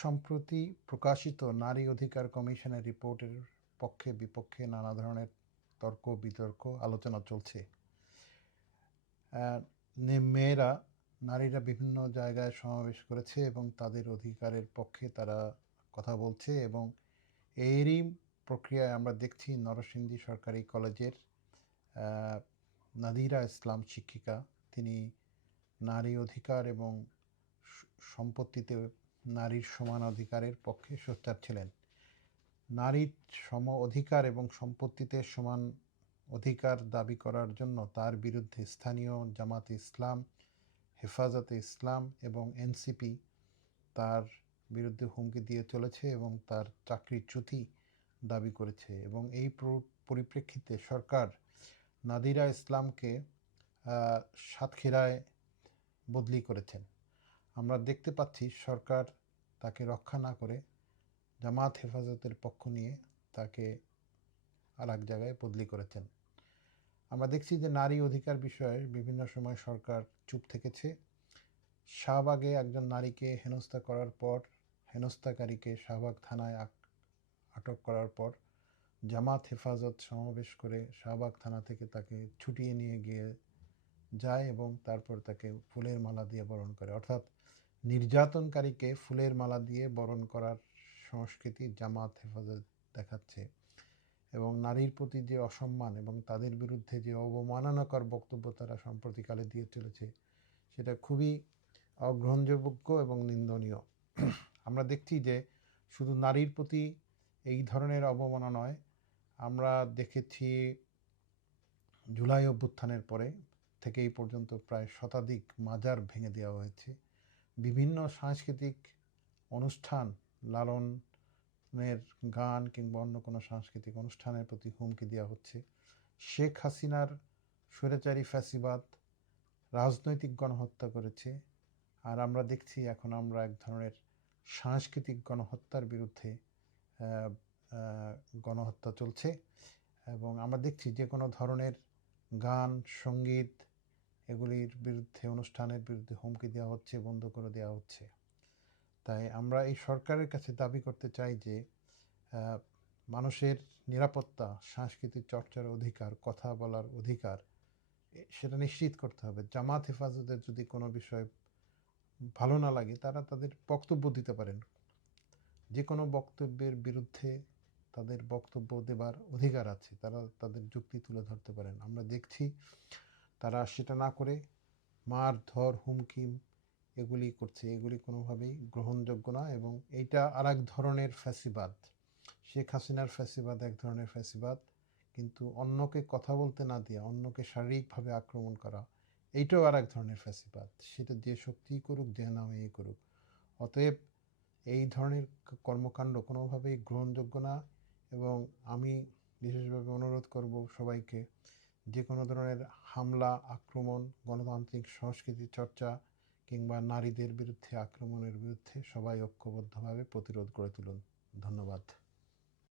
সম্প্রতি প্রকাশিত নারী অধিকার কমিশনের রিপোর্টের পক্ষে বিপক্ষে নানা ধরনের তর্ক, বিতর্ক আলোচনা চলছে। মেয়েরা, নারীরা বিভিন্ন জায়গায় সমাবেশ করেছে এবং তাদের অধিকারের পক্ষে তারা কথা বলছে এবং এরই প্রক্রিয়ায় আমরা দেখছি নরসিংদী সরকারি কলেজের নাদিরা ইসলাম শিক্ষিকা। তিনি নারী অধিকার এবং সম্পত্তিতে নারীর সমান অধিকারের পক্ষে সোচ্চার ছিলেন। নারীর সম অধিকার এবং সম্পত্তিতে সমান অধিকার দাবি করার জন্য তার বিরুদ্ধে স্থানীয় জামাতে ইসলাম, হেফাজতে ইসলাম এবং এনসিপি তার বিরুদ্ধে হুমকি দিয়ে চলেছে এবং তার চাকরিচ্যুতি দাবি করেছে এবং এই পরিপ্রেক্ষিতে সরকার নাদিরা ইসলামকে সাতক্ষীরায় বদলি করেছেন। আমরা দেখতে পাচ্ছি সরকার তাকে রক্ষা না করে জামাত হেফাজতের পক্ষ নিয়ে তাকে আর এক জায়গায় বদলি করেছেন। আমরা দেখছি যে নারী অধিকার বিষয়ে বিভিন্ন সময় সরকার চুপ থেকেছে। শাহবাগে একজন নারীকে হেনস্থা করার পর, হেনস্থাকারীকে শাহবাগ থানায় আটক করার পর জামাত হেফাজত সমাবেশ করে শাহবাগ থানা থেকে তাকে ছুটিয়ে নিয়ে গিয়ে যায় এবং তারপর তাকে ফুলের মালা দিয়ে বরণ করে। অর্থাৎ নির্যাতনকারীকে ফুলের মালা দিয়ে বরণ করার সংস্কৃতি জামাত হেফাজত দেখাচ্ছে এবং নারীর প্রতি যে অসম্মান এবং তাদের বিরুদ্ধে যে অবমাননাকর বক্তব্য তারা সম্প্রতিকালে দিয়ে চলেছে, সেটা খুবই অগ্রহণযোগ্য এবং নিন্দনীয়। আমরা দেখছি যে শুধু নারীর প্রতি এই ধরনের অবমাননা নয়, আমরা দেখেছি জুলাই অভ্যুত্থানের পরে থেকে এই পর্যন্ত প্রায় শতাধিক মাজার ভেঙে দেওয়া হয়েছে। বিভিন্ন সাংস্কৃতিক অনুষ্ঠান লালনের গান কিংবা অন্য কোনো সাংস্কৃতিক অনুষ্ঠানের প্রতি হুমকি দেওয়া হচ্ছে। শেখ হাসিনার স্বৈরাচারী ফ্যাসিবাদ রাজনৈতিক গণহত্যা করেছে আর আমরা দেখছি এখন আমরা এক ধরনের সাংস্কৃতিক গণহত্যার বিরুদ্ধে গণহত্যা চলছে এবং আমরা দেখছি যে কোনো ধরনের গান, সংগীত এগুলির বিরুদ্ধে, অনুষ্ঠানের বিরুদ্ধে হুমকি দেওয়া হচ্ছে, বন্ধ করে দেওয়া হচ্ছে। তাই আমরা এই সরকারের কাছে দাবি করতে চাই যে মানুষের নিরাপত্তা, সাংস্কৃতিক চর্চার অধিকার, কথা বলার অধিকার সেটা নিশ্চিত করতে হবে। জামাত হেফাজতের যদি কোনো বিষয় ভালো না লাগে, তারা তাদের বক্তব্য দিতে পারেন। যে কোনো বক্তব্যের বিরুদ্ধে তাদের বক্তব্য দেবার অধিকার আছে, তারা তাদের যুক্তি তুলে ধরতে পারেন। আমরা দেখছি তারা সেটা না করে মার, ধর হুমকি এগুলি করছে। এগুলি কোনোভাবেই গ্রহণযোগ্য না এবং এইটা আর এক ধরনের ফ্যাসিবাদ। শেখ হাসিনার ফ্যাসিবাদ এক ধরনের ফ্যাসিবাদ। কিন্তু অন্যকে কথা বলতে না দিয়ে অন্যকে শারীরিকভাবে আক্রমণ করা, এইটাও আর এক ধরনের ফ্যাসিবাদ। সেটা যে শক্তিই করুক, যে নামে করুক। অতএব এই ধরনের কর্মকাণ্ড কোনোভাবেই গ্রহণযোগ্য না এবং আমি বিশেষভাবে অনুরোধ করব সবাইকে যে কোনো ধরনের হামলা, আক্রমণ, গণতান্ত্রিক সংস্কৃতি চর্চা কিংবা নারীদের বিরুদ্ধে আক্রমণের বিরুদ্ধে সবাই ঐক্যবদ্ধভাবে প্রতিরোধ গড়ে তুলুন। ধন্যবাদ।